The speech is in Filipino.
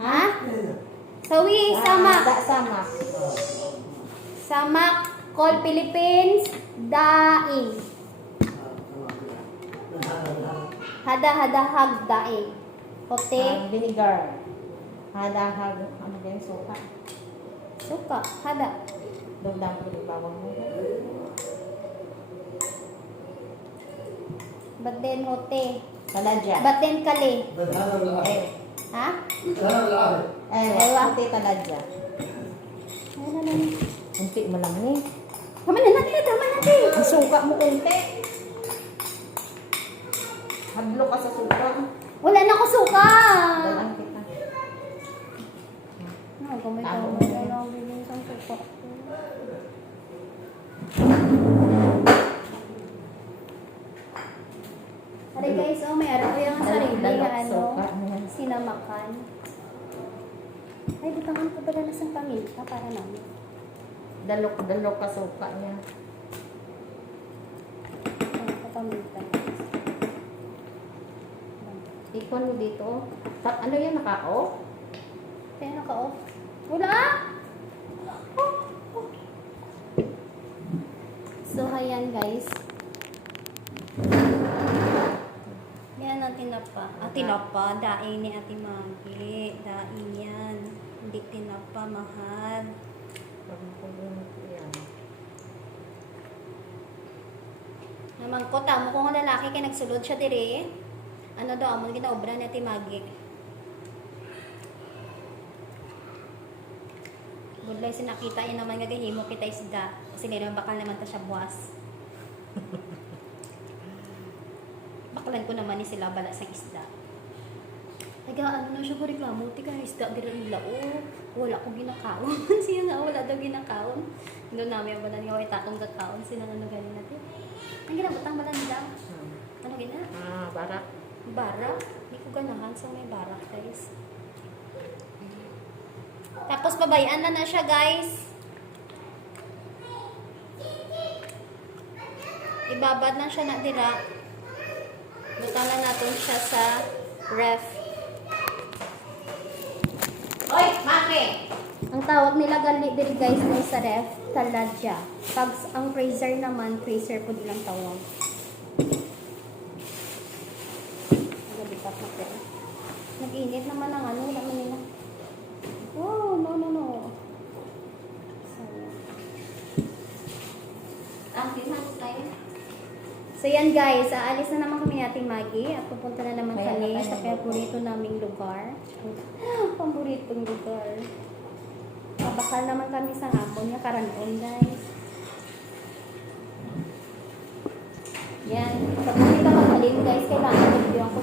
Ha? Sawi, samak. Samak. Samak, call Philippines, daing. Hada-hadahag, daing. Kote, Vinegar. Hadahag. Ano ba yung suka? suka, hada. Dugdang ko yung bawang mo. Baden, hote. Taladya. Baden, kali. Eh. Ha? Kunti taladya. Ano na lang. Kunti mo lang ni. Tama na natin, tama natin. Ang suka mo kunti. Hadlo ka sa suka. Wala na ko suka. Dalang kita. Ay, kung may Tama. tawag na lang, bigyan isang suka. Hari guys, oh, may araw ko yung sarili Dalok ano, suka. sinamakan. Ay, butangan ko pala na sa paminta para namin. Dalok ka suka niya. Ano ko paminta? Ikon mo dito. Ano yan, naka-off? Kaya naka-off. Wala! So, ayan guys. Yan ang tinapa. Tinapa. Daing ni Ate Maggie. Daing yan. Hindi tinapa, mahal. Naman ko, tamo ko nga lalaki kay nagsulod siya dire. Ano daw, amon ginaobra ni Ate Maggie. Budlay sinakita yun naman gagahimo kita isda. Kasi nila bakal naman ta siya buwas. Bakalan ko naman ni sila bala sa isda. Taga ano na siya ko reklamo, tika isda dira nila wala ko ginakaon. Siya nga wala daw ginakaon. Doon namin ang balan nga itakong gakaon sila ano ganin natin. Ang ginabutang balan nila. Ano gina? Barak. Barak? Hindi ko ganahan sa may barak guys. Tapos babayan na siya guys. Ibabad lang siya na dira. Butang na natin siya sa ref. Oy, Maki! Ang tawag nila gali diri guys ng sa ref, taladya. Pag ang freezer naman, freezer po nilang tawag. Nag-init naman ang ano, naman nila. Oh, no. So yan guys, aalis na naman kami nating Maggie at pupunta na naman kami sa paborito naming lugar. Paboritong lugar. Bakal naman kami sa hapon nga karanon guys. Yan. Pag hindi ka magaling guys, kailangan mag-video ako